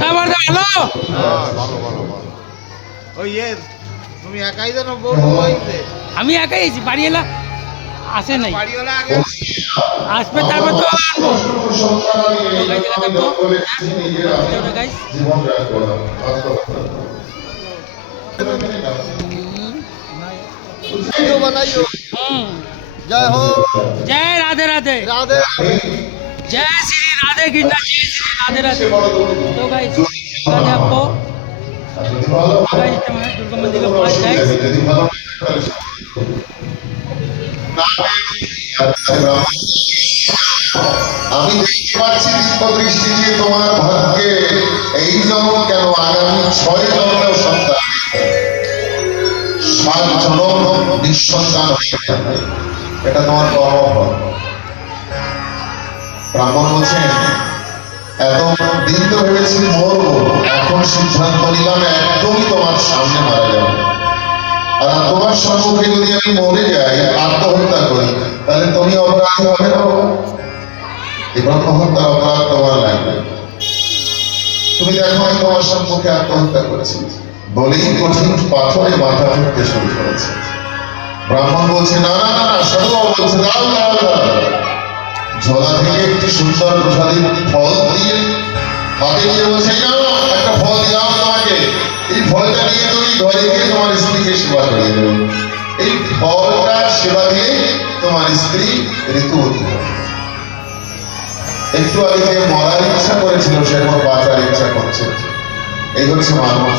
ভালো তুমি একাই জানো বলবো আমি একাই আছি, বাড়ি এলা আসে নাই, বাড়িওয়ালা আগে আসবে তারপর তো আনবো। बनाइयो जय हो जय राधे राधे राधे जय श्री राधे कृष्णा, जय श्री राधे राधे। तो गाइस आपको दुर्गा मंदिर के पास गाइस আমি দেখতে পাচ্ছি দিব্য দৃষ্টি দিয়ে তোমার ভাগ্যে এই জন্ম কেন আগামী 6 জন্মেও সন্তান, 7 জন্ম নিঃসন্তান হয়ে যাবে, এটা তোমার কর্মফল। ব্রাহ্মণ বলছেন এত দিন তো ভেবেছি মরবো, এখন সিদ্ধান্ত নিলাম একদমই তোমার সামনে মারা যাবে। আর তোমার সম্মুখে যদি আমি মরে যাই, আত্মহত্যা করি, তাহলে তুমি অপরাধী হবে না। এই ব্রহ্মহত্যার অপরাধ তোমার লাগবে। তুমি দেখো আমি তোমার সম্মুখে আত্মহত্যা করেছি বলেই কঠিন পাথরে মাথা ফেলতে শুরু করেছে। ব্রাহ্মণ বলছে না না না, সাধু বলছে দাও দাও দাও। ঝোলা থেকে একটি সুন্দর প্রসাদের ফল দিয়ে হাতে নিয়ে বলছে একটা ফল দিলাম তোমাকে, এই ফলটা নিয়ে তুমি ঘরে গিয়ে তোমার স্ত্রীকে সেবা করিয়ে দেবে। এই ফলটা সেবা দিয়ে তোমার স্ত্রী ঋতুবতী হবে। একটু আগে যে মরার ইচ্ছা করেছিল সে এখন বাঁচার ইচ্ছা করছে। এই হচ্ছে মানুষ।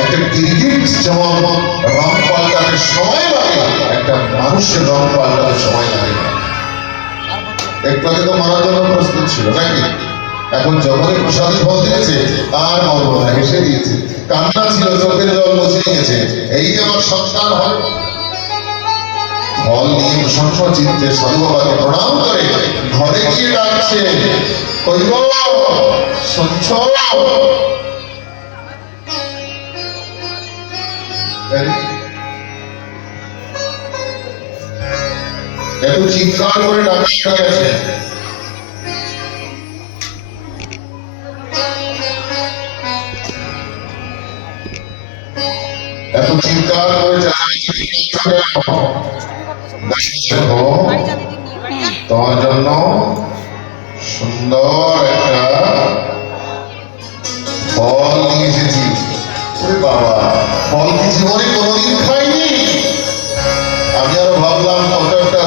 একটা গিরগিট যেমন রং পাল্টাতে সময় লাগে, একটা মানুষের রং পাল্টাতে সময় লাগে না। একটু আগে তো মারার জন্য প্রস্তুত ছিল নাকি, এখন যখনই প্রসাদী ফল দিয়েছে আর মর্ম হেসে দিয়েছে, কান্না ছিল চোখের জল মুছে গেছে, এই যে আমার সন্তান হয়। ফল নিয়ে প্রশংস চিত্তে সাধু বাবাকে প্রণাম করে ঘরে গিয়ে ডাকছে, কইব শুনছ? এত চিৎকার করে ডাকা গেছে। এত চিৎকার করে তোমার জন্য সুন্দর একটা ফল নিয়ে এসেছি। ওরে বাবা, ফল কি জীবনে কোনোদিন খাইনি। আমি আরো ভাবলাম কত একটা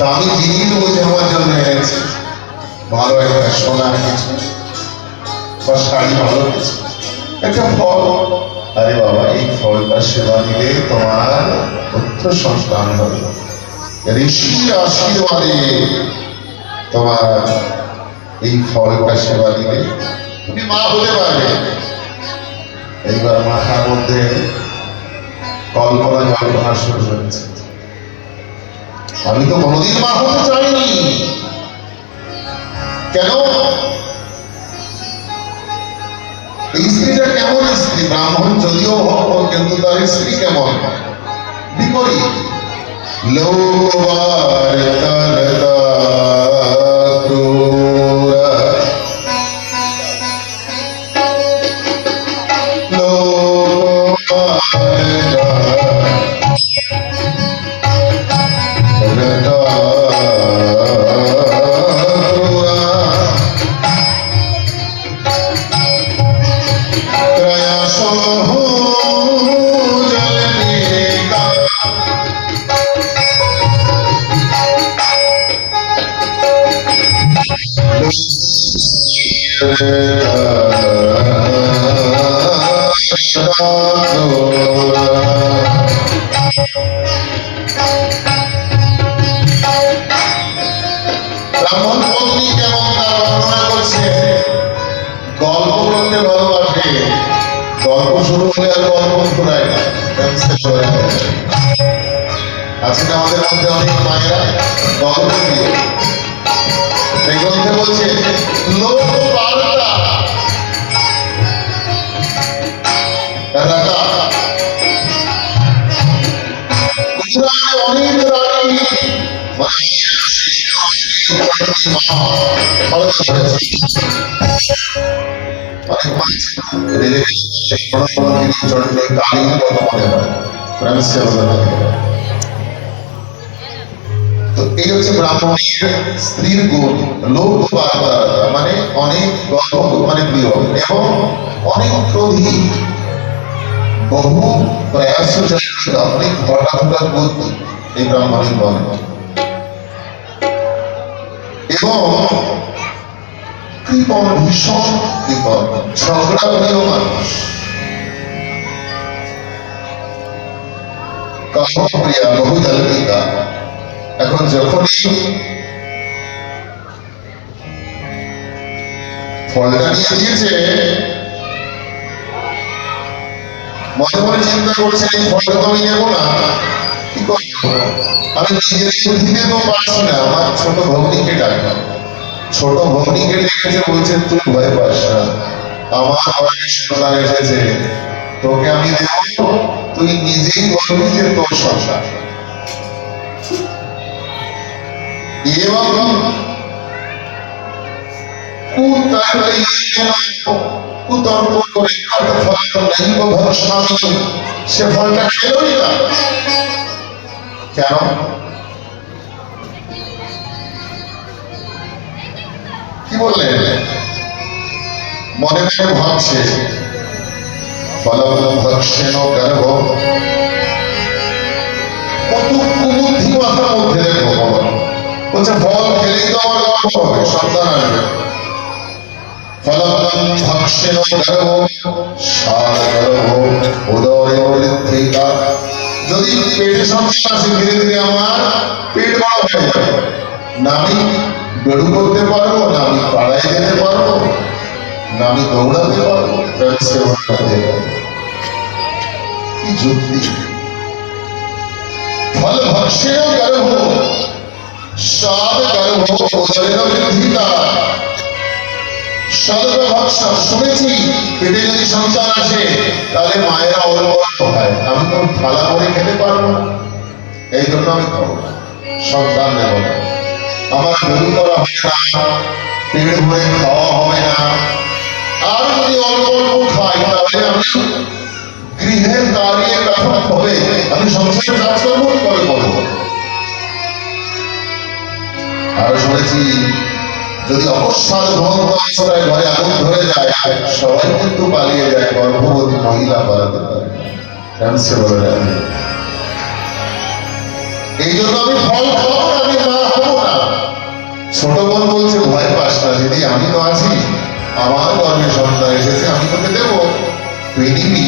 দামি জিনিস বুঝে আমার জন্য এনেছে, ভালো একটা সোনার কিছু বা শাড়ি, ভালো কিছু একটা ফল। আরে বাবা, এই ফলটা সেবা নিলে তোমার পুত্র সন্তান হবে, ঋষির আশীর্বাদে তোমার এই ফলটা সেবা দিলে তুমি মা হতে পারবে। এইবার মাথার মধ্যে কল্পনা জল্পনা শুরু হয়েছে, আমি তো কোনোদিন মা হতে চাইনি। কেন? এই স্ত্রীটা কেমন স্ত্রী? ব্রাহ্মণ যদিও ভক্ত, কিন্তু তার স্ত্রী কেমন? বিপরীত। লোকবার ব্রাহ্মণ পত্নী কেমন তার বর্ণনা করছে। গল্প করতে ভালোবাসে, গল্প শুরু হলে আর গল্প শোনায় না, আজকে আমাদের মধ্যে অনেক মায়েরা গল্প প্রিয়। এই গ্রন্থে বলছে লোক বার্তা অনেক রানী মা অনেক মাছ রেলে চন্দ্র কালী কত মনে হয় প্রেমসে তো এই হচ্ছে ব্রাহ্মণীর স্ত্রীর গুণ, লোক বার্তারতা মানে অনেক গল্প মানে প্রিয় এবং অনেক ক্রোধী, বহু প্রয়াস অনেক হঠাৎ বুদ্ধি এই ব্রাহ্মণীর মনে এবং কৃপণ, ভীষণ কৃপণ, ঝগড়া প্রিয় মানুষ, কর্মপ্রিয়া, বহুদলিকা। এখন যখনই ফলটা নিয়ে দিয়েছে মনে মনে চিন্তা করছে এই ফলটা তো আমি নেবো না, কি করবো, আমি নিজের বুদ্ধিতে তো পারছি না, আমার ছোট ভগ্নিকে ডাকলাম। ছোট ভগ্নিকে ডেকেছে, বলছে তুই ভয় পাস না, আমার ঘরে সন্তান এসেছে, তোকে আমি দেবো, তুই নিজেই বলবি যে তোর সংসার। এবং কুতর্ক করে সে ফলটা খেলই না। কেন? কি বললেন? মনে মনে ভাবছে ফলম ভক্ষেন গর্ভ, কত কুবুদ্ধি মাথার মধ্যে দেখো বাবা, বলছে ফল খেলেই তো আমার গর্ভ হবে, সন্তান আসবে। ফলম ভক্ষেন গর্ভ সার গর্ভ উদয় বৃদ্ধিকা, যদি পেটে সন্তান আসে ধীরে ধীরে আমার পেট বড় হয়ে যাবে, না আমি বেড়ু করতে পারবো, না আমি পাড়ায় যেতে পারবো, না আমি দৌড়াতে পারবো, কি যুক্তি। ফল ভক্ষেন গর্ভ সার গর্ভ উদয় বৃদ্ধিকা। শুনেছি পেটে যদি সন্তান আসে তাহলে মায়েরা অলবল হয়, আমি তো থালা করে খেতে পারবো না, এই জন্য আমি খাবো না, সন্তান নেব না, আমার ভুল করা হবে না, পেট ভরে খাওয়া হবে না, আর যদি অল্প অল্প খাই তাহলে আমি গৃহে দাঁড়িয়ে কাজ হবে, আমি সংসারে কাজ করবো কি করে করবো। আর শুনেছি যদি অকস্মাৎ অবস্থায় ঘরে আগুন ধরে যায় সবাই কিন্তু পালিয়ে যায়, গর্ভবতী মহিলা পালাতে পারে। এই জন্য আমি ফল খাবো না, আমি মা হবো না। ছোট বোন বলছে ভয় পাস না দিদি, আমি তো আছি, আমার গর্ভে সন্তান এসেছে, আমি তোকে দেবো, তুই নিবি,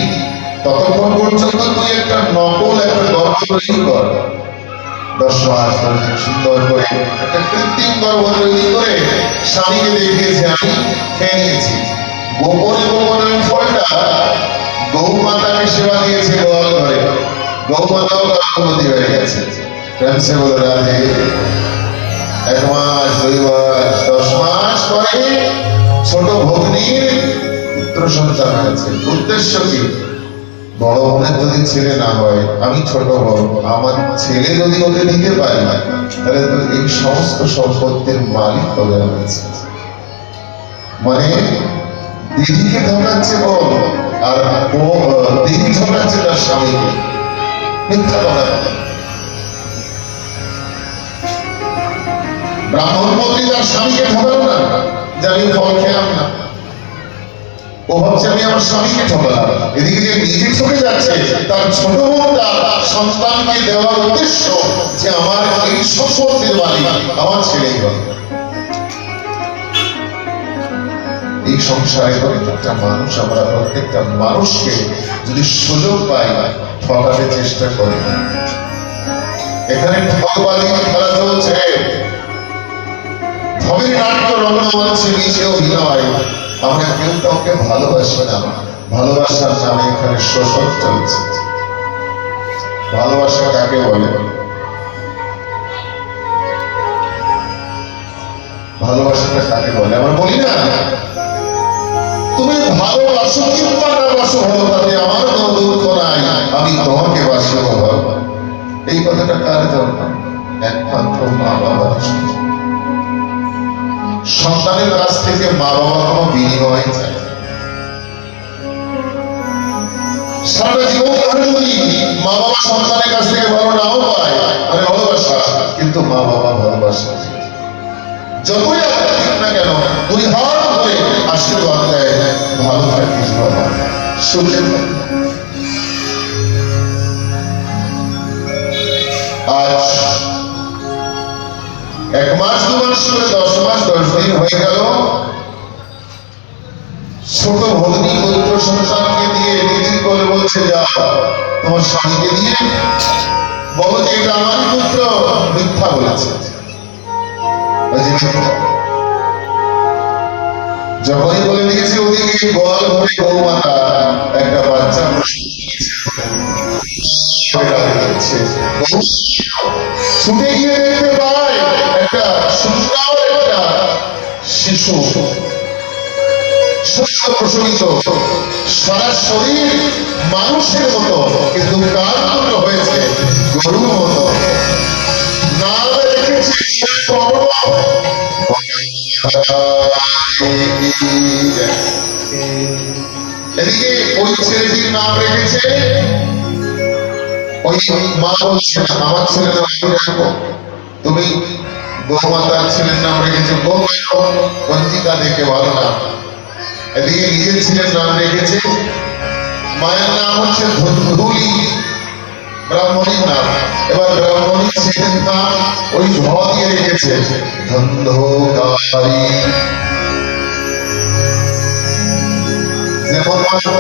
ততক্ষণ পর্যন্ত তুই একটা নকল একটা গর্ভ তৈরি কর। 10 মাস সুন্দর করে একটা কৃত্রিম গর্ভ তৈরি করে স্বামীকে দেখিয়েছে আমি খেয়ে নিয়েছি। গোপনে গোপনে ফলটা গৌ মাতাকে সেবা দিয়েছে গোয়াল ঘরে, গৌ মাতাও গর্ভবতী হয়ে গেছে। প্রেমসে বলে রাধে। 1 মাস 2 মাস 10 মাস পরে ছোট ভগ্নির পুত্র সন্তান হয়েছে। উদ্দেশ্য কি? বড় বোনের যদি ছেলে না হয়, আমি ছোট বোন, আমার ছেলে যদি ওকে দিতে পারি তাহলে তো এই সমস্ত সম্পত্তির মালিক হবে। মানে দিদিকে ধরাচ্ছে বোন, আর দিদি ধরাচ্ছে তার স্বামীকে, মিথ্যা কথা। ব্রাহ্মণ মন্ত্রী তার স্বামীকে ধরালো না যে আমি ফল খেলাম না, ও ভাবছে আমি আমার স্বামীকে ঠকালাম। এদিকে যে নিজে ঠকে যাচ্ছে, তার ছোট বোনটা সন্তানকে দেওয়ার উদ্দেশ্য যে আমার এই সম্পত্তির মালিক আমার ছেলেই হবে। এই সংসারে প্রত্যেকটা মানুষ, আমরা প্রত্যেকটা মানুষকে যদি সুযোগ পাই ঠকাতে চেষ্টা করি। এখানে ঠকবাজি খেলা চলছে, ঠকের নাট্য রঙ্গমঞ্চে নিচে অভিনয়। আমরা কেউ কাউকে ভালোবাসি না, ভালোবাসার নামে এখানে শোষণ চলছে। ভালোবাসা কাকে বলে? ভালোবাসাটা কাকে বলে আমরা বলি না, তুমি ভালোবাসো কিংবা না বাসো হলো তাতে আমার কোনো দুঃখ নাই, আমি তোমাকে বাসি ভালো। এই কথাটা কার জন্য? একমাত্র মা বাবার জন্য। সন্তানের কাছ থেকে মা বাবা কোনো বিনিময় চায়, সারা জীবন ধরে যদি মা বাবা সন্তানের কাছ থেকে ভালো নাও পায়, মানে ভালোবাসা, কিন্তু মা বাবা ভালোবাসা যতই আপনার দিক না কেন দুই হাত ধরে আশীর্বাদ দেয়, ভালো থাকিস বাবা, সুখে থাকিস। আজ 1 মাস 2 মাস করে 10 মাস 10 দিন হয়ে গেল, ছোট ভগ্নী পুত্র সন্তানকে দিয়ে দিদির কোলে বলছে, যা তোমার স্বামীকে দিয়ে বলো যে এটা আমার পুত্র। মিথ্যা বলেছে, যখনই বলে দিয়েছে ওদিকে গোয়াল ঘরে গৌমাতা একটা বাচ্চা ছুটে গিয়ে দেখতে পায় একটা সুন্দর একটা শিশু, সদ্য প্রসবিত, সারা শরীর মানুষের মতো, কিন্তু কানগুলো হয়েছে গরুর মতো। নাম রেখেছে এদিকে ওই ছেলেটির নাম রেখেছে, ওই মা বলছে আমার ছেলের নাম আমি রাখবো, তুমি গৌমাতার ছেলের নাম রেখেছে গঞ্জিকা, দেখে ভালো না। এদিকে নিজের ছেলের নাম রেখেছে, মায়ের নাম হচ্ছে ধুলি, ব্রাহ্মণীর নাম। এবার ব্রাহ্মণীর ছেলের নাম ওই ধ দিয়ে রেখেছে ধন্ধকারী।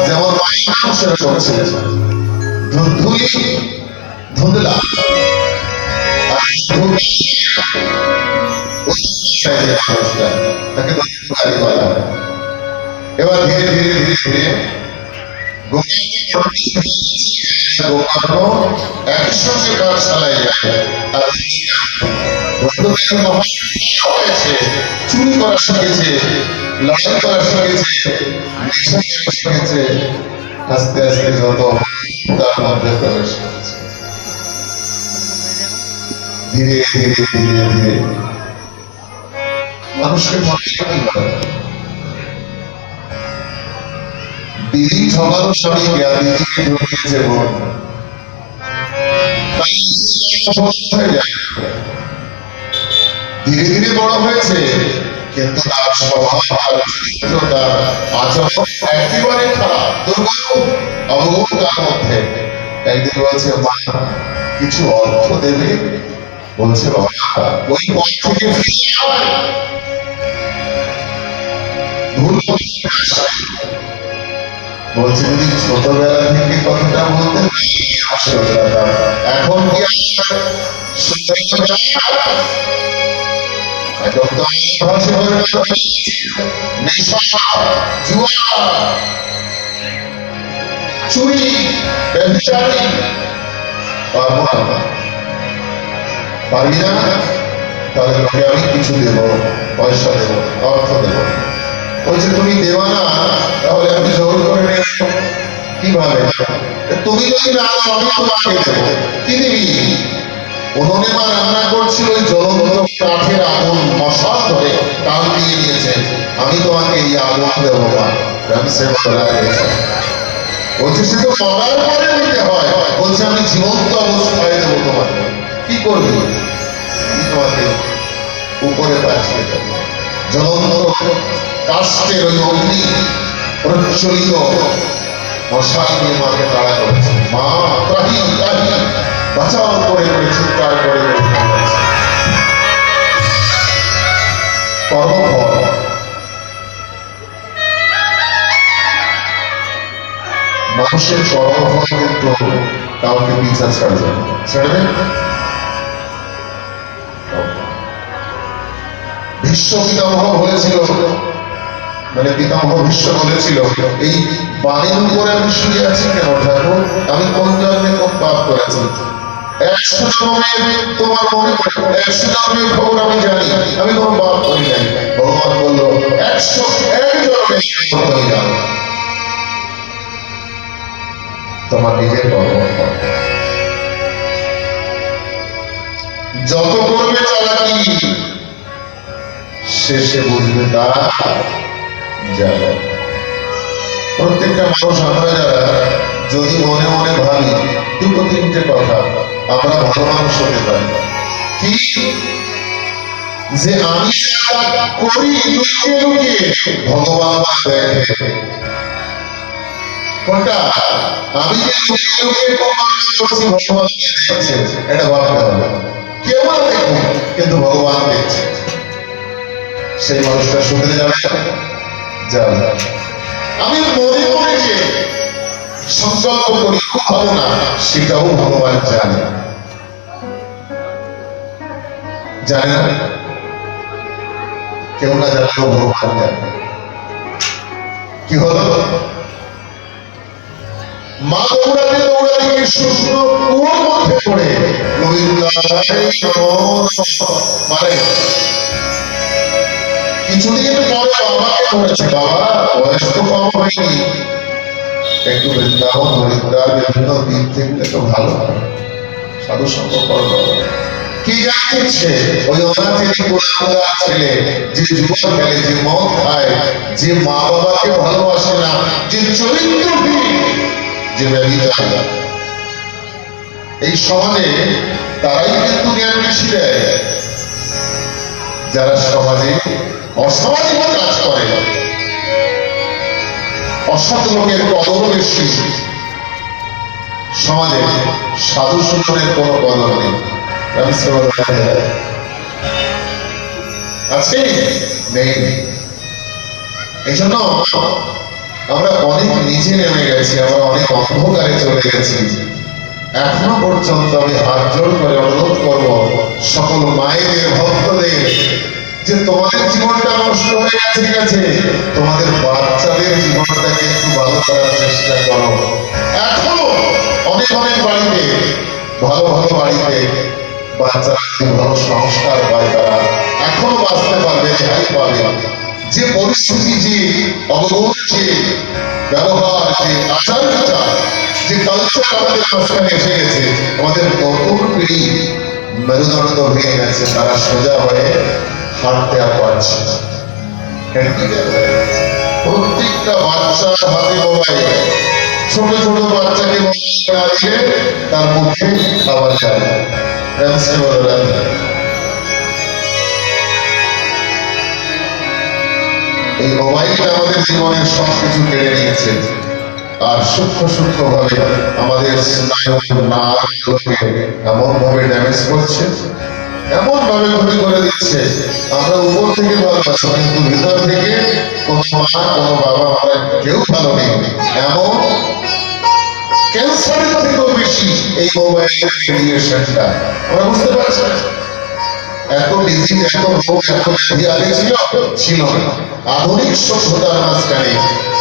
যেমন মায়ের নাম সেরকম ছেলে, ধুলি ধুন্দলা, তাকে ধন্ধকারী বলা হয়। এবার ধীরে ধীরে ধীরে ধীরে গোকর্ণ একই সঙ্গে পাঠশালায় যায়, আর হয়েছে, চুরি করা শিখেছে, লড়াই করা শিখেছে, শিখেছে, আস্তে আস্তে যত তার মধ্যে প্রবেশ করেছে। ধীরে ধীরে ধীরে ধীরে মানুষকে দিদি ঠকানো স্বামী দিদিকে ঢুকিয়েছে বোন, ধীরে ধীরে বড় হয়েছে, কিন্তু তার স্বভাব, তার চরিত্র, তার আচরণ একেবারে খারাপ, দুর্গন্ধ অবগত। তার মধ্যে একদিন বলছে, মা কিছু অর্থ দেবে? বলছে, বাবা ওই পথ থেকে ফিরে আয়। বলছে, যদি ছোটবেলা থেকে কথাটা বলতে এখন কি চুরি ব্যবচারী পারবি না? তাহলে তোকে আমি কিছু দেব, পয়সা দেব, অর্থ দেব। বলছে, তুমি দেবা না, তাহলে আমি জোর করে নেব। কিভাবে? তুমি যদি না দাও আমি তোমাকে দেবো। কি দিবি? উনুনে মা রান্না করছিল, ওই জ্বলন্ত কাঠের আগুন মশাল ধরে টান দিয়ে নিয়েছে, আমি তোমাকে এই আগুন দেবো মা। বলছে, সে তো মরার পরে দিতে হয়। বলছে, আমি জীবন্ত অবস্থায় দেবো তোমাকে। কি করবি? আমি তোমাকে উপরে পাঠিয়ে দেবো। জ্বলন্ত কাষ্ঠের ওই অগ্নি প্রজ্বলিত মশাল নিয়ে মাকে তাড়া করেছে। মা ত্রাহি ত্রাহি, বাঁচাও করে করে চিৎকার করে কর্মফল। মানুষের কর্মফল কিন্তু কাউকে পিছা ছাড়বে না। ছাড়বে? ভীষ্ম পিতামহ বলেছিল, মানে পিতামহ ভীষ্ম বলেছিল, এই বাণীর উপরে আমি শুয়ে আছি কেন ঠাকুর? আমি কোন জন্মে কোন পাপ করেছি? 100 জন্মে তোমার মনে পড়ে, 100 জন্মের খবর আমি জানি, আমি কোনো পাপ করি নাই। ভগবান বললো, 101 জন্মে তুমি জানো তোমার নিজের কর্মফল। যত করবে চালাকি, শেষে বুঝবে তারা যাবে। প্রত্যেকটা মানুষ, আমরা যারা যদি মনে মনে ভাবি দুটো তিনটে কথা আমরা ভালো মানুষ হতে পারি। কি যে আমি যা করি লুকিয়ে লুকিয়ে ভগবান দেখে। কোনটা? আমি যে লুকিয়ে লুকিয়ে করছি ভগবান দেখছে, এটা ভাবতে হবে। কেউ না দেখুন, কিন্তু ভগবান দেখছে। সেই মানুষটা শুধরে যাবে যাবে। আমি মনে মনে যে সংকল্প করি ভাবো না, সেটাও ভগবান জানে। জানে না? কেউ না জানলেও ভগবান জানে। কি হলো? মা দৌড়াতে দৌড়াতে শুষ্ক কুয়োর মধ্যে পড়ে মানে কিছুদিন পরে বাবাকে ধরেছে। বাবা বয়স তো কম হয়নি, একটু বৃন্দাবন হরিদ্বার বিভিন্ন দিক থেকে তো ভালো হয়, সাধু সঙ্গ করো। কি জানছে ওই অনাথের গোলাঙ্গা ছেলে যে জুয়া খেলে, যে মদ খায়, যে মা বাবাকে ভালোবাসে না, যে চরিত্রহীন, যে ব্যভিচার, এই সমাজে তারাই কিন্তু জ্ঞান বেশি দেয়। যারা সমাজে অসামাজিক কাজ করে, অসৎ লোকের কদর বেশি। সমাজে সাধু সুন্দরের কোনো কদর নেই। আছে নেই। এই জন্য আমরা অনেক নিচে নেমে গেছি, আমরা অনেক অন্ধকারে চলে গেছি। এখনো পর্যন্ত আমি হাত জোর করে অনুরোধ করব সকল মায়েদের, ভক্তদের, যে তোমাদের জীবনটা নষ্ট হয়ে গেছে, তোমাদের বাচ্চাদের জীবনটাকে একটু ভালো করার চেষ্টা করো। এখনো অনেক অনেক বাড়িতে, ভালো ভালো বাড়িতে বাচ্চারা ভালো সংস্কার পায়, তারা এখনো বাঁচতে পারবে, রেহাই পাবে। যে পরিস্থিতি, যে অববোধ, যে ব্যবহার, যে আচার বিচার, যে কালচার আমাদের মাঝখানে এসে গেছে, আমাদের নতুন পিঢ়ি মেরুদণ্ড ভেঙে গেছে, তারা সোজা হয়ে হাঁটতে আর পারছে না। প্রত্যেকটা বাচ্চার হাতে মোবাইল, ছোট ছোট বাচ্চাকে মোবাইল না দিলে তার মুখে খাবার যায় না। এই মোবাইলটা আমাদের জীবনের সবকিছু কেড়ে নিয়েছে, আর সূক্ষ্ম সূক্ষ্ম ভাবে আমাদের স্নায়ু নাড়িকে এমন ভাবে ড্যামেজ করছে, এমন ভাবে ক্ষতি করে দিচ্ছে। আমরা উপর থেকে ভালো আছি, কিন্তু ভিতর থেকে কোনো মা, কোনো বাবা, আমরা কেউ ভালো নেই। এমন ক্যান্সারের থেকেও বেশি এই মোবাইলের রেডিয়েশনটা। আমরা বুঝতে পারছি এত ডিজিজ, এত রোগ, এত ব্যাধি আগে ছিল না। আধুনিক সভ্যতার মাঝখানে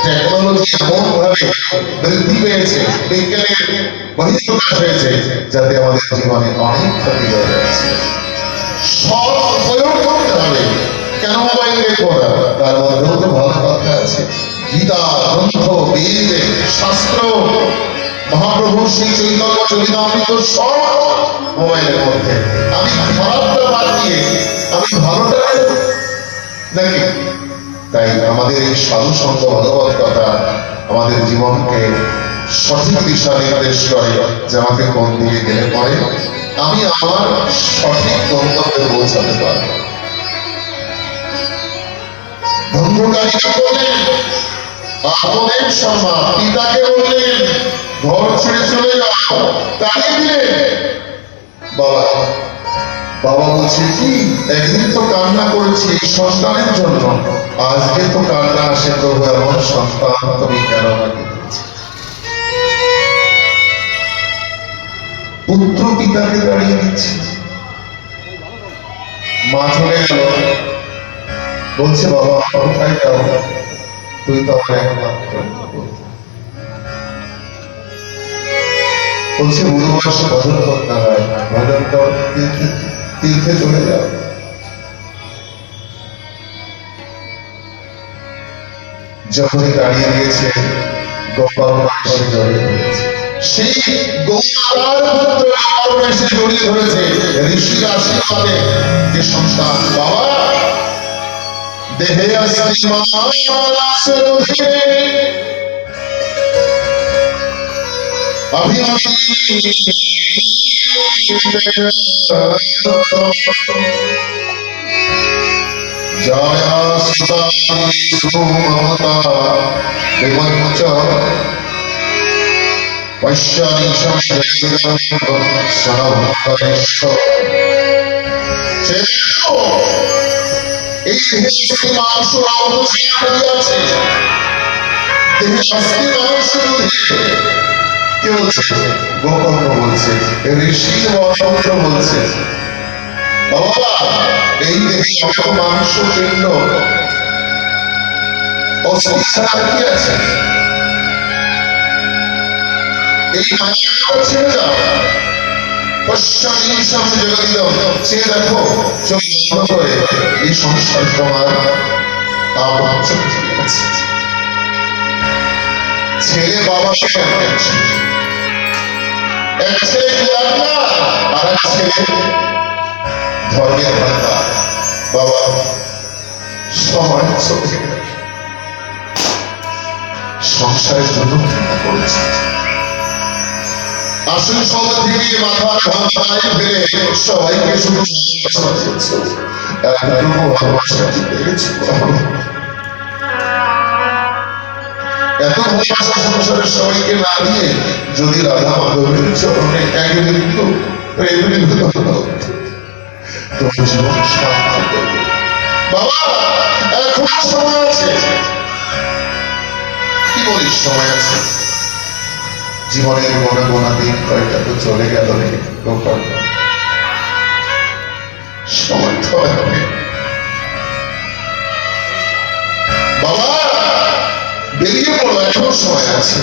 টেকনোলজি এমন ভাবে বৃদ্ধি পেয়েছে, বিজ্ঞানের বহিঃপ্রকাশ হয়েছে, যাতে আমাদের জীবনে অনেক ক্ষতি হয়ে যাচ্ছে। সব প্রয়োগ করতে হবে। কেন মোবাইল দেখবো না? তার মধ্যেও তো ভালো কথা আছে। গীতা, গ্রন্থ, বেদ, শাস্ত্র, মহাপ্রভুর সেই চৈতন্য চরিতামৃত সব মোবাইলের মধ্যে। আমি খারাপটা বাদ দিয়ে আমি ভালোটা নাকি? তাই আমাদের এই সাধু সঙ্গ ভগবত কথা আমাদের জীবনকে সঠিক দিশা নির্দেশ করে, যে আমাকে কোন দিকে গেলে পরে আমি আমার সঠিক গন্তব্যে পৌঁছাতে পারব। ধন্যকারীকে বললেন আপনাদের সম্মান, পিতাকে বললেন ঘর ছেড়ে চলে যাও, তাড়িয়ে দিলেন। বাবা বাবা বলছে কি, একদিন তো কান্না করেছি সন্তানের জন্য, আজকে তো কান্না আসে তবু এমন সন্তান তুমি কেন আমাকে দিয়েছি? পুত্র পিতাকে দাঁড়িয়ে দিচ্ছে। মা চলে গেল, বলছে বাবা কোথায় যাও, তুই তো আমার একমাত্র। বলছে বুড়ো বয়সে ভজন করতে হয়, ভজন তীর্থে চলে যাও। যখনই দাঁড়িয়ে দিয়েছে, গৌরবা এসে জড়িয়ে ধরেছে। সেই গৌরার পুত্র গৌরবা এসে জড়িয়ে ধরেছে। ঋষির আশীর্বাদে যে সন্তান, বাবা দেহে আসি এই দেহে মাংস আছে, দেহে অস্থি মাংস কে বলছে? গোকর্ণ বলছে, ঋষি মন্ত্র বলছে, বাবা এই দেহে অত মাংস পিণ্ড অস্থি ছাড়া কি আছে? এই মাংসটা ছেড়ে যাও। চেয়ে দেখো চোখ বন্ধ করে, এই সংসার তোমার ছেলে বাবাকে এক ছেলে আর এক ছেলে ধর্মের ভাতা। বাবা সময় চোখে সংসারের জন্য চিন্তা করেছে, আসল সভা থেকে মাথার ঘাম পায়ে ফেলে সবাইকে শুধু এত ভালোবাসা সংসারের সবাইকে না দিয়ে যদি রাধা মাধবের চরণে একদিন প্রেম তোমার জীবন সার্থক হবে। বাবা এখন সময় আছে, কি বলিস সময় আছে? জীবনের গোনা গোনা দিন কয়টা তো চলে গেল রে গোপাল, সময় তো বাবা বেরিয়ে পড়ো, এখনো সময় আছে।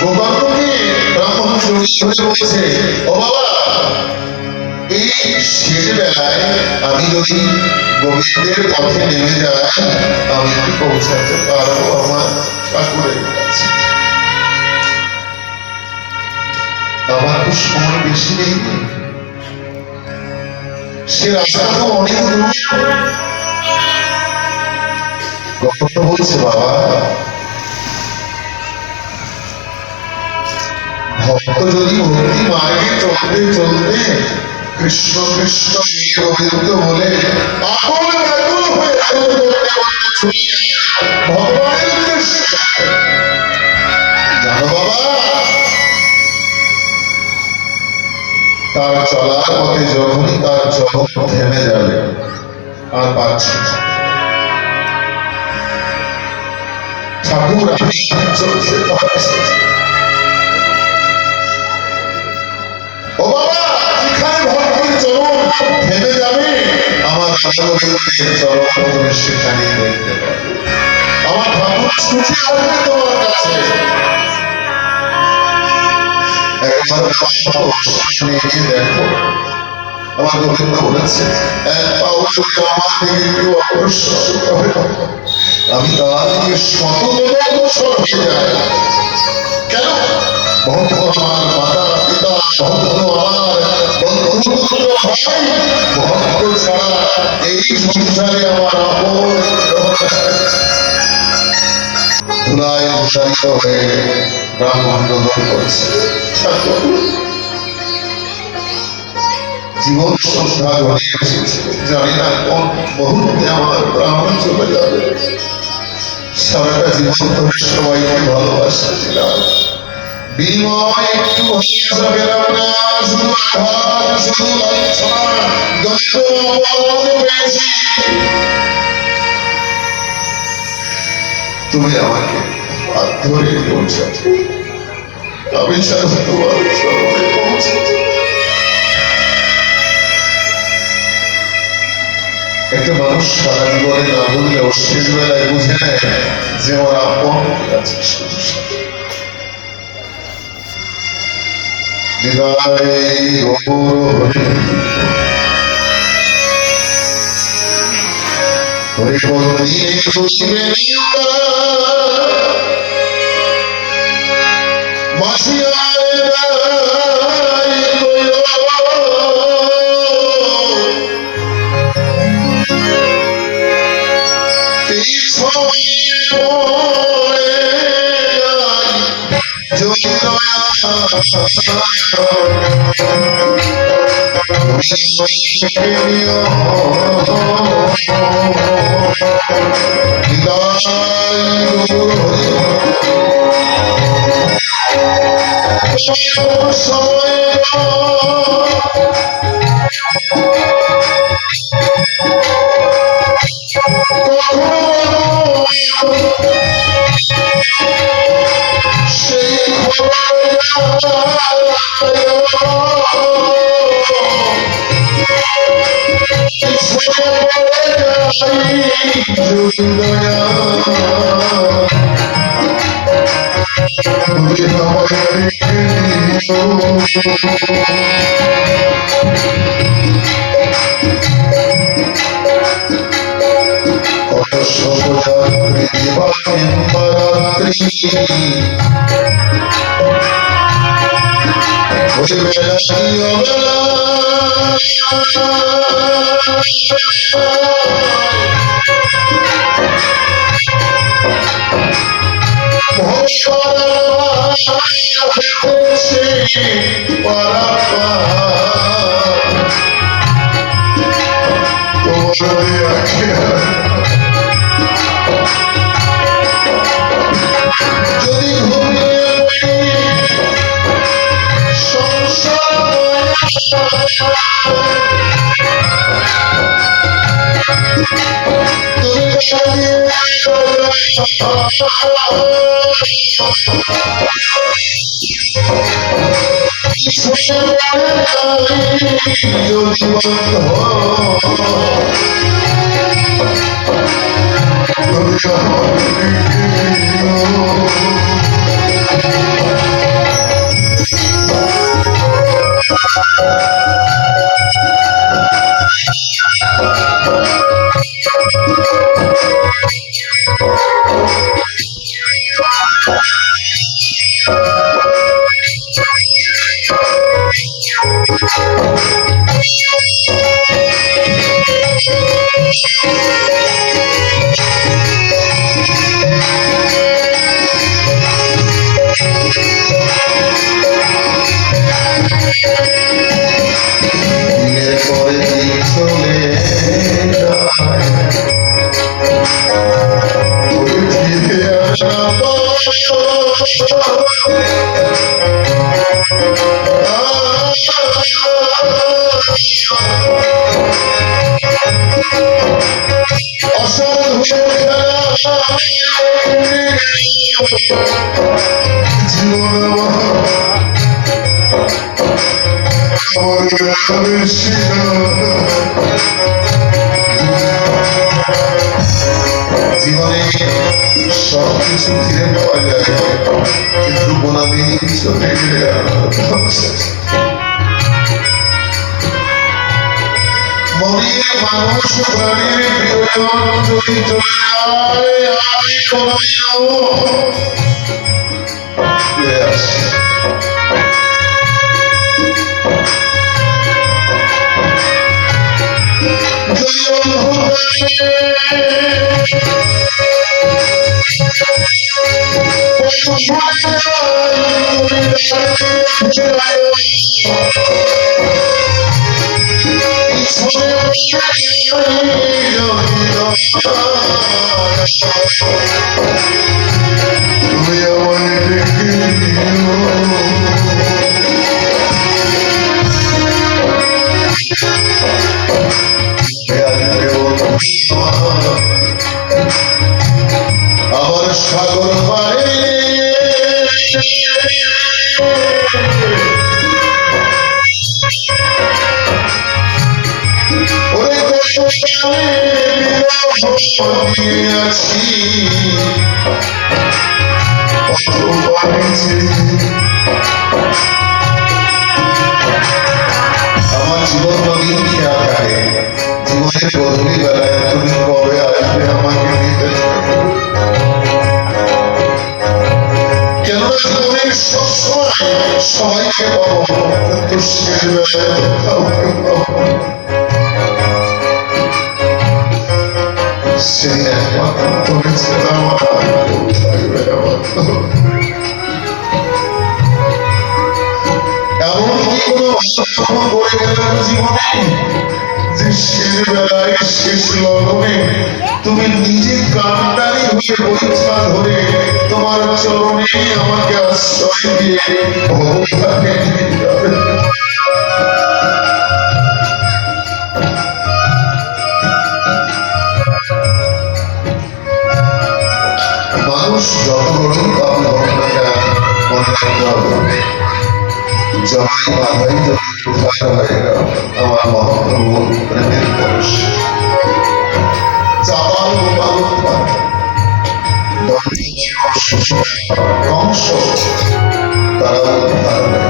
গোপালকে ব্রাহ্মণ জড়িয়ে ধরে বলছে, ও বাবা এই শেষ বেলায় আমি যদি গোবিন্দের পথে নেমে যাই আমি কি পৌঁছাতে পারবো আমার ঠাকুরের কাছে? আমার তো সময় বেশি নেই, সে রাস্তা তো অনেক দূর। গোপাল বলছে, বাবা ভক্ত যদি ভক্তি মার্গে চলতে চলতে কৃষ্ণ কৃষ্ণ গোবিন্দ বলে ভগবানের উদ্দেশ্যে, জানো বাবা তার চলার পথে যখনই তার জগৎ থেমে যাবে আর পাচ্ছে না, ঠাকুর আমি চলছে ও বাবা যেখানে ভক্তের চরণ থেমে যাবে আমার গোবিন্দের চরণ তুমি সেখানে দেখতে পাবে। আমার ঠাকুর ছুটে আসবে তোমার কাছে। একবার দেখো আমার গোবিন্দ বলেছে, এক পাও যদি আমার দিকে কেউ অগ্রসর হবে আমি তার দিকে শত অগ্রসর হয়ে যাই। কেন? ভক্ত আমার মাতা পিতা, ভক্ত আমার বন্ধু ভাই, ভক্ত ছাড়া এই সংসারে আমার আপন ধুলায় প্রসারিত হয়ে ব্রাহ্মণ রোদন করছে। জীবন সন্ধ্যা ঘনিয়ে এসেছে, জানি না কোন মুহূর্তে আমার প্রাণ চলে যাবে। সারাটা জীবন ধরে সবাইকে ভালোবাসছিলাম, বিনিময় একটু পেলাম না, শুধু আঘাত, শুধু লাঞ্ছনা, দণ্ড পেয়েছি। তুমি আমাকে হাত ধরে পৌঁছাতে, আমি চাই তোমার চরণে পৌঁছাতে। একটা মানুষ সারা জীবনে না বুঝলেও শেষ বেলায় বুঝে নেয় যে ওর আপন আছে সংসার। বিদায় গৌর হরি হরি খুশিবে জীবনে সবকিছু ফিরে পাওয়া যায়, কিন্তু বোনামি চলে গেলে মরিয়ে মানুষ প্রাণীর প্রিয়জন যদি চলে যায়, আমি কোনদিনও ফিরে আসি। আমার সাগর পারে আছি আমার জীবন নদীর খেয়াল থাকে, জীবনের গধূলি বেলায় তুমি কবে আসবে আমাকে নিতে? কেন জীবনের সবসময় সবাইকে পাবো, কিন্তু শেষ বেলায় কাউকে পাবো। সেদিন একমাত্র তুমি ছিলাম আমার, থাকবে আমার। করে গেলাম জীবনে যে শেষ বেলায় শেষ লগনে তুমি নিজে কান্ডারি হয়ে পরীক্ষা ধরে তোমার চরণে আমাকে আশ্রয় দিয়ে ভগবানকে নিয়ে যাবে। মানুষ যত বড়ই পাবে হোক না কেন মনে রাখতে হবে জমাই বাধাই যদি কোথায় হয়ে গেল আমার মহাপ্রভু প্রেমের পরশ চাপাল গোপাল কংস তারা উদ্ধার হয়।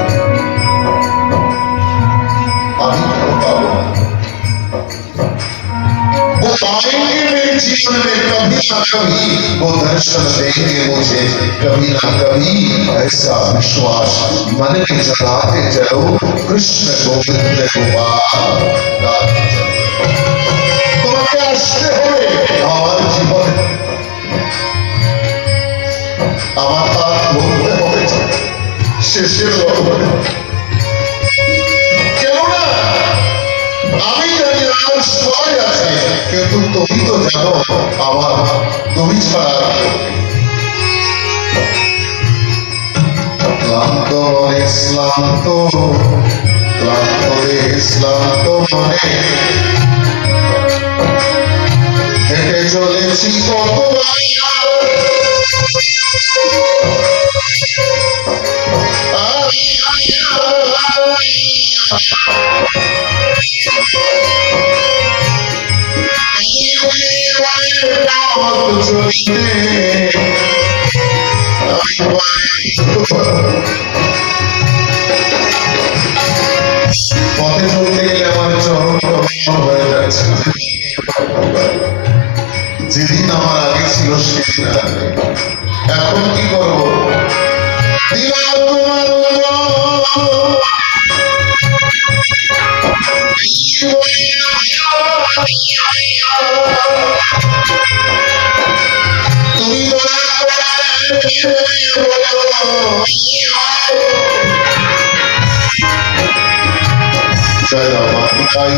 আমি কেন পাবো না? वो पाएंगे मेरे जीवन में कभी ना कभी वो दर्शन देंगे मुझे कभी ना कभी ऐसा विश्वास मन में जगाते चलो कृष्ण गोविंद गोपाल गाते चलो। তোমাকে আসতে হবে আমার জীবনে আমার হাত ধরতে হবে শেষের রকমে কেননা আমি জানি আমার সবাই আছে কিন্তু তুমি তো জানো আমার তুমি ছাড়া ক্লান্ত মনে শ্রান্ত ক্লান্ত রে শ্রান্ত মনে হেঁটে চলেছি কতবার পথে চলতে গেলে আমার চরম হয়ে যাচ্ছে যেদিন আমার আগে ছিল সেদিন আগে এখন কি করবো তুমি জয় রাম জয়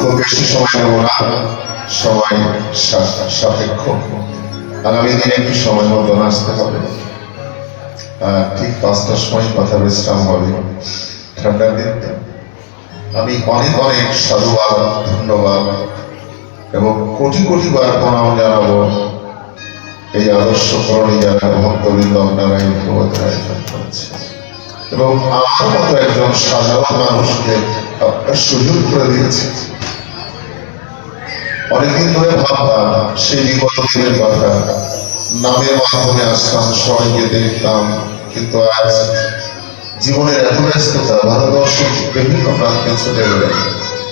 খুব বেশি সময় নেব না, সময় সাপেক্ষ। আগামী দিনে একটু সময় মতো আসতে হবে। ঠিক 5টার সময় কথা বিশ্রাম হবে। ঠান্ডার দিন আমি অনেক অনেক সাধুবাদ ধন্যবাদ এবং কোটি কোটি বার প্রণাম জানাবো এই আদর্শ করণী যারা ভক্তবৃন্দ আপনারা এই ভগবতের আয়োজন করছে এবং আমার মতো একজন সাধারণ মানুষকে আপনার সুযোগ করে দিয়েছে। অনেকদিন ধরে ভাবতাম সেই বিগত দিনের কথা, নামের মাধ্যমে আসতাম, সবাইকে দেখতাম, কিন্তু আজ জীবনের এত ব্যস্ততা ভারতবর্ষের বিভিন্ন প্রান্তে চলে গেলেন।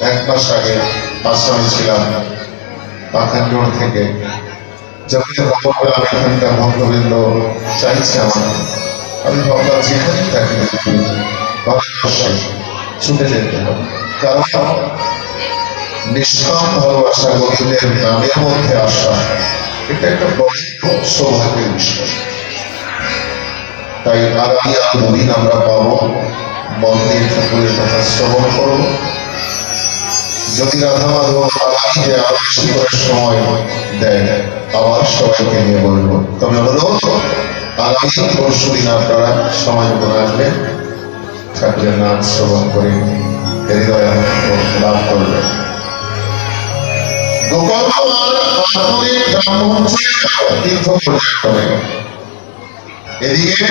1 মাস আগে আসামে ছিলাম পাখানগড় থেকে, যখন খবর পেলাম এখানকার ভক্তবৃন্দ চাইছে আমার, আমি ভাবলাম যেখানেই থাকি ভারতবর্ষে ছুটে যেতে হবে, কারণ নিষ্কাম ভালোবাসা গোবিন্দের নামের মধ্যে আসা এটা একটা বড় সৌভাগ্যের বিষয়। তাই আগামী আর দুদিন আমরা পাবো, মন্দির ঠাকুরের কথা শ্রবণ করবো। যদি রাধা মাধব আগামী যে আরো বেশি করে সময় দেয় আবার সবাইকে নিয়ে বলবো। তবে অনুরোধ আগামী পরশু দিন আপনারা সময় মতো আসবেন, ঠাকুরের নাম শ্রবণ করে হৃদয় লাভ করবেন। এদিকে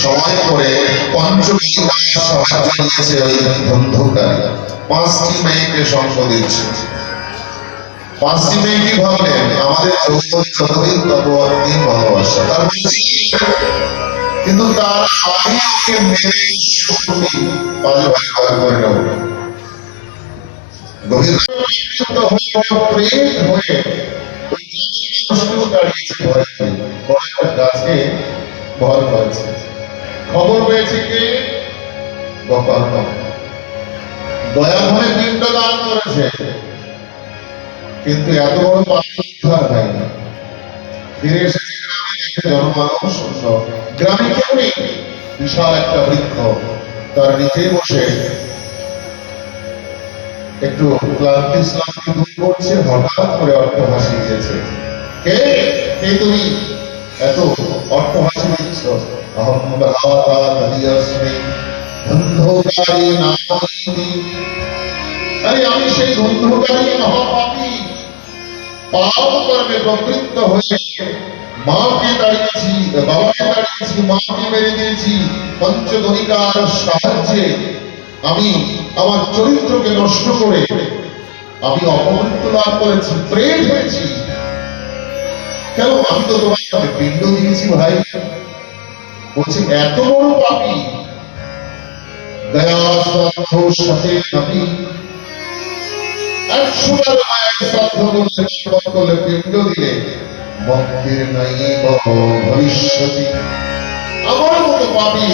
সময় করে পঞ্চমী সাহায্য নিয়েছে ওই বন্ধুকারী 5টি মেয়েকে সঙ্গ দিচ্ছে। পাঁচটি মেয়ে কি ভাবলেন আমাদের যৌবন যতদিন ততদিন ভালোবাসা, তার বলছি কিন্তু তার আগে ওকে মেরে পাঁচ ভাগ ভাগ করে নেব। গভীর প্রেম হয়ে ওই মানুষকেও দাঁড়িয়েছে ভয় পেয়ে, বড় একটা গাছে ভর করেছে। খবর পেয়েছে কে? গোকর্ণ। দয়া করে পিণ্ড দান করেছে, কিন্তু এত বড় পাপি উদ্ধার হয়নি। ফিরে এসেছে গ্রামে, দেখে জনমানব শূন্য, গ্রামে কেউ নেই। বিশাল একটা বৃক্ষ, তার নিচে বসে একটু ক্লান্তি শ্লান্তি দূর করছে। হঠাৎ করে অট্টহাসি দিয়েছে। কে কে তুমি এত অট্টহাসি দিচ্ছ? আরে আমি সেই ধন্ধকারী মহাপাপী, পাপ কর্মে প্রবৃত্ত হয়ে মাকে তাড়িয়েছি, বাবাকে তাড়িয়েছি, মাকে মেরে দিয়েছি। পঞ্চগণিকার সাহায্যে আমি আমার চরিত্রকে নষ্ট করে আমি অপমৃত্যু লাভ করেছি, প্রেম হয়েছি। কেন? আমি তো তোমাকে পিণ্ড দিয়েছি ভাই। বলছি এত বড় পাপী, দয়া সাথে আমি 100 বার মায়ের শ্রাদ্ধ করলে পিণ্ড দিলে মুক্তির নাই ভবিষ্যতি। আমার মতো পাপী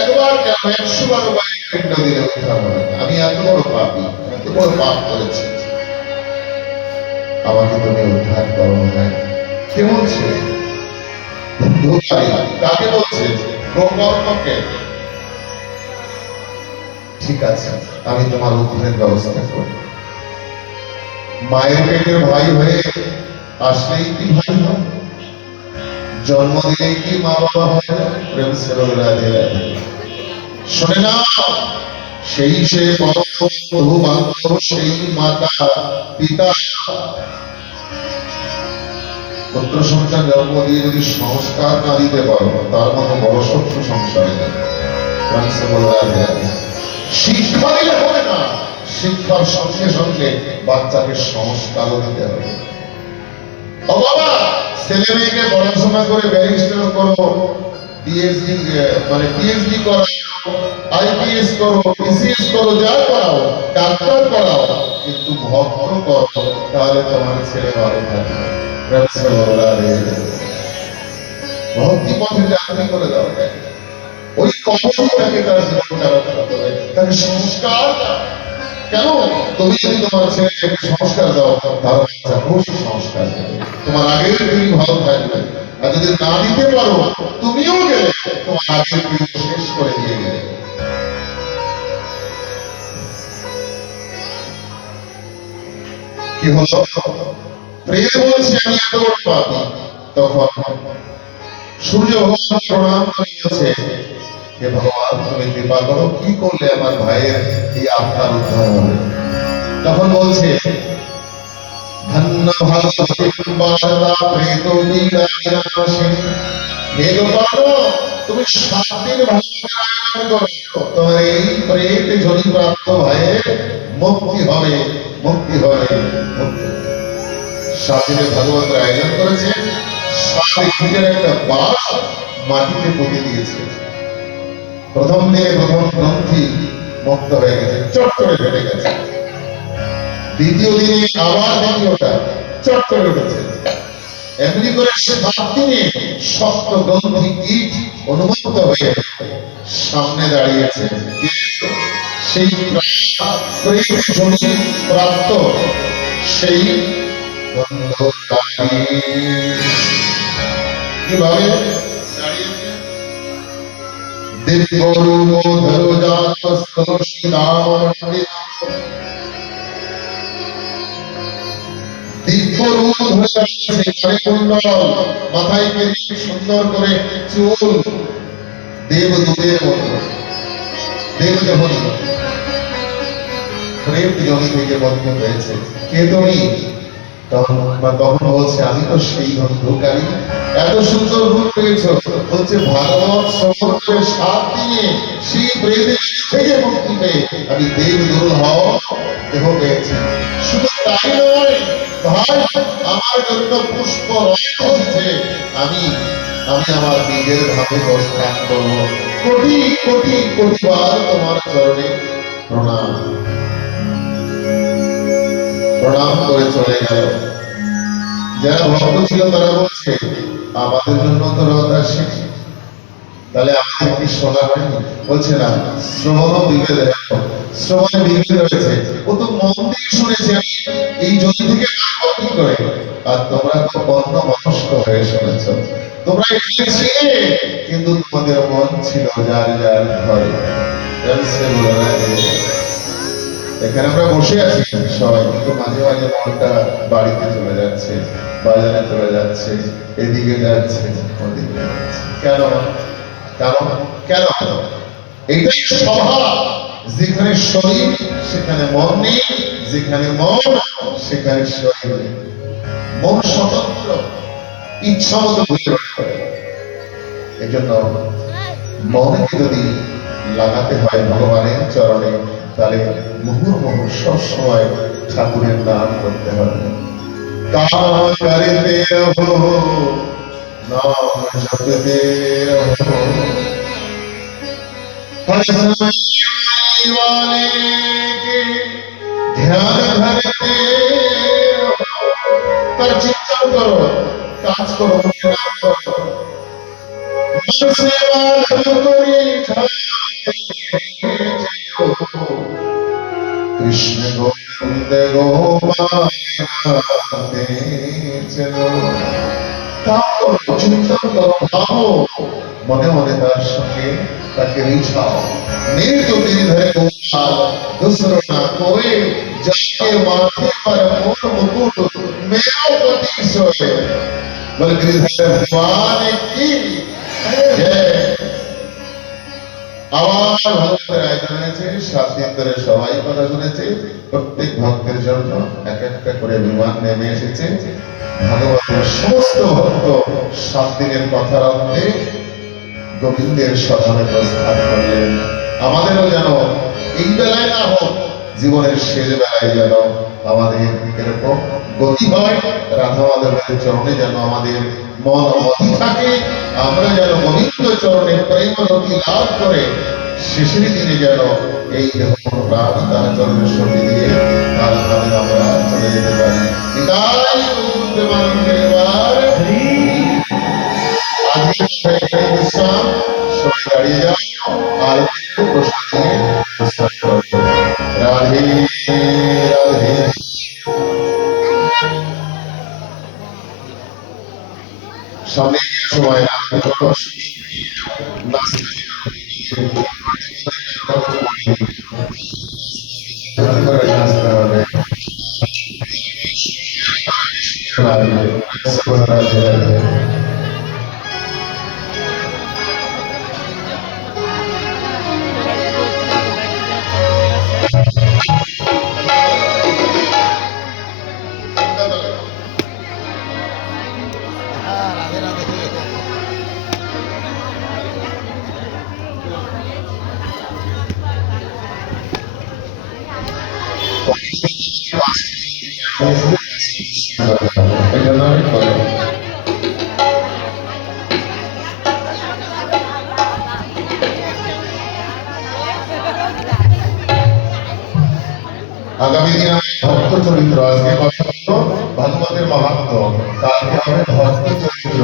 একবার কেন 100 বার মায়ের পিণ্ড দিলে উদ্ধার হবে না। আমি এত বড় পাপী, এত বড় পাপ করেছি, আমাকে তুমি উদ্ধার করো না। কে বলছে? কাকে বলছে? গোকর্ণকে। ঠিক আছে, আমি তোমার উদ্ধারের ব্যবস্থা করব। মায়ের পেটের ভাই হয়ে আসলেই কি ভাই হয়? জন্ম দিলেই কি মা বাবা হয় না? প্রেম সেবক রাধে রাধে। শোনে না, সেই সে বন্ধু বান্ধব, সেই মাতা পিতা। পুত্র সন্তান জন্ম দিয়ে যদি সংস্কার না দিতে পারো, তার মতো বড় শত্রু সংসারে নেই। প্রেম সেবক রাধে রাধে। শিক্ষা দিলে হবে না, শিক্ষার সঙ্গে সঙ্গে বাচ্চাকে সংস্কারও দিতে হবে। ও বাবা, ছেলে মেয়েকে পড়াশোনা করে ব্যারিস্টার করো, পিএইচডি করো, আইপিএস করো, পিসিএস করো, যা করাও, ডাক্তার করাও, কিন্তু ভক্ত করো, তাহলে তোমার ছেলে ভালো থাকবে। ভক্তি পথে চাকরি করে দাও, ওই কবরই তাকে তার জীবন চালাতে হবে, তাকে সংস্কার। কেন? তুমি যদি তোমার ছেলেকে সংস্কার দাও, তাহলে বাচ্চা অবশ্যই সংস্কার দেবে, তোমার আগের পিঢ়ি ভালো থাকবে। আর যদি না দিতে পারো, তুমিও গেলে, তোমার আগের পিঢ়ি শেষ করে দিয়ে গেলে। কি হলো? প্রেম বলছে আমি এত বড় পাপী। তখন সূর্য ভগবান প্রণাম করিয়েছে, হে ভগবান, তুমি কৃপা করো, কি করলে আমার ভাইয়ের এই আত্মার উদ্ধার হবে? তখন বলছে, ধন্য ভাগবতী বার্তা প্রেত বিনাশিনী। হে গোপাল, তুমি 7 দিন ভাগবতের আয়োজন করো, তোমার এই প্রেত ঝরি প্রাপ্ত ভাইয়ের মুক্তি হবে, মুক্তি হবে, মুক্তি। 7 দিনের ভাগবতের আয়োজন করেছে। 7 ইঞ্চের একটা বাঁশ মাটিতে পুঁতে দিয়েছে। প্রথম দিনে প্রথম গ্রন্থি মুক্ত হয়ে গেছে, চট করে ফেটে গেছে। দ্বিতীয় দিনে আবার দ্বিতীয়টা চট করে উঠেছে। এমনি করে 7 দিনে শক্ত গ্রন্থি কীট অনুমুক্ত হয়ে সামনে দাঁড়িয়েছে। সেই প্রাপ্ত সেই কিভাবে দাঁড়িয়েছে? মাথায় সুন্দর করে চুল, দেবদূতের মতো, দেবদেহনী প্রেম জমি থেকে বন্ধ হয়েছে। কে তুমি? তখন বলছে, আমি তো সেই ধন্ধকারী। এত সুন্দর রূপ পেয়েছ, বলছে ভাগবত শ্রবণ করে 7 দিনে সেই প্রেমের থেকে মুক্তি পেয়ে আমি দেব দুর্লভ দেহ পেয়েছি। শুধু তাই নয় ভাই, আমার জন্য পুষ্প রয় এসেছে। আমি আমি আমার নিজের ধামে প্রস্থান করবো। কোটি কোটি কোটিবার তোমার চরণে প্রণাম প্রণাম করে চলে গেল। যারা ভক্ত ছিল তারা বলছে আমাদের জন্য তো রথ আসেনি, তাহলে আমাদের কি শোনা হয়নি? বলছে না, শ্রবণ বিভেদ, শ্রবণে বিভেদ রয়েছে। ও তো মন দিয়ে শুনেছে, আমি এই জমি থেকে কাটবো কি করে? আর তোমরা তো অন্য মনস্ক হয়ে শুনেছ, তোমরা এখানে ছিলে কিন্তু তোমাদের মন ছিল যার যার ঘরে। এখানে আমরা বসে আছি সবাই, কিন্তু মাঝে মাঝে মনটা বাড়িতে চলে যাচ্ছে, বাজারে চলে যাচ্ছে, এদিকে যাচ্ছে, ওদিকে যাচ্ছে। কেন কারণ কেন এইটাই স্বভাব। যেখানে শরীর সেখানে মন নেই, যেখানে মন সেখানে শরীর নেই। মন স্বতন্ত্র, ইচ্ছা মতো ঘুরে বেড়াতে। এই জন্য মনকে যদি লাগাতে হয় ভগবানের চরণে, তাহলে মুহুর্মুহু সবসময় ঠাকুরের নাম করতে হবে। কাম করিতে রহো, नाम जपते रहो, हर समय वाले के ध्यान धरते रहो। पर चिंतन करो, काज करो, मुझे नाम करो, मन से माधव करी कृष्ण गोविंद गोपाल गाते चलो। চিন্তন করো, ভাবো, মনে মনে তার সঙ্গে তাকে রিঝাও। মেরে তো गिरधर गोपाल दूसरो ना कोई, जाके माथे पर मोर मुकुट मेरो पति सोए। बोले गिरधर भगवान की जय। আবার ভক্তের আয়োজন হয়েছে, 7 দিন ধরে সবাই কথা শুনেছে। প্রত্যেক ভক্তের জন্য এক একটা করে বিমান নেমে এসেছে। ভাগবতের সমস্ত ভক্ত 7 দিনের কথার অন্তে গোবিন্দের স্মরণে প্রস্থান করলেন। আমাদেরও যেন এই বেলায় না হোক, জীবনের শেষ বেলায় যেন আমাদের এরকম গতি হয়। রাধা মাধবের চরণে যেন আমাদের মন অধি থাকে, আমরা যেন গোবিন্দ চরণে প্রেম রতি লাভ করে শেষের দিনে যেন এই দেহ প্রাণ তার চরণের সঙ্গে দিয়ে তার ধামে আমরা চলে যেতে পারি। নিতাই গৌর মানন্দের এবার আজকে বিশ্রাম, সবাই দাঁড়িয়ে যাও আর প্রশ্ন নিয়ে প্রস্তাব করো। রাধে রাধে। সামনে গিয়ে সবাই নাচতে হবে। রাধে রাধে। আগামী দিন আমি ভক্ত চরিত্র, আজকে কথা হলো ভাগবতের মাহাত্ম, কালকে হবে ভক্ত চরিত্র,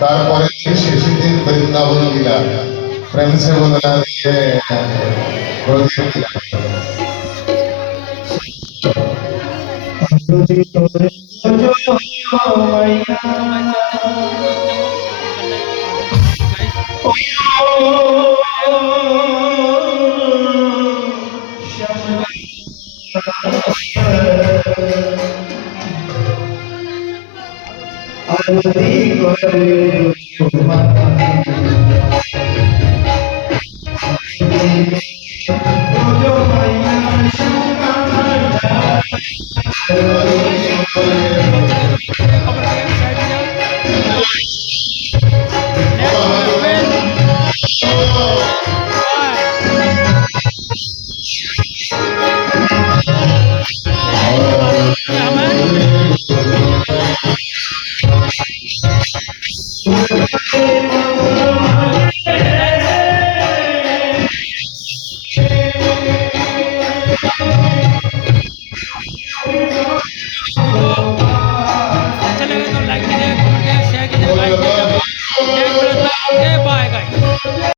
তারপরে শেষের দিন বৃন্দাবন লীলা। প্রেম সে বলনা দিয়ে I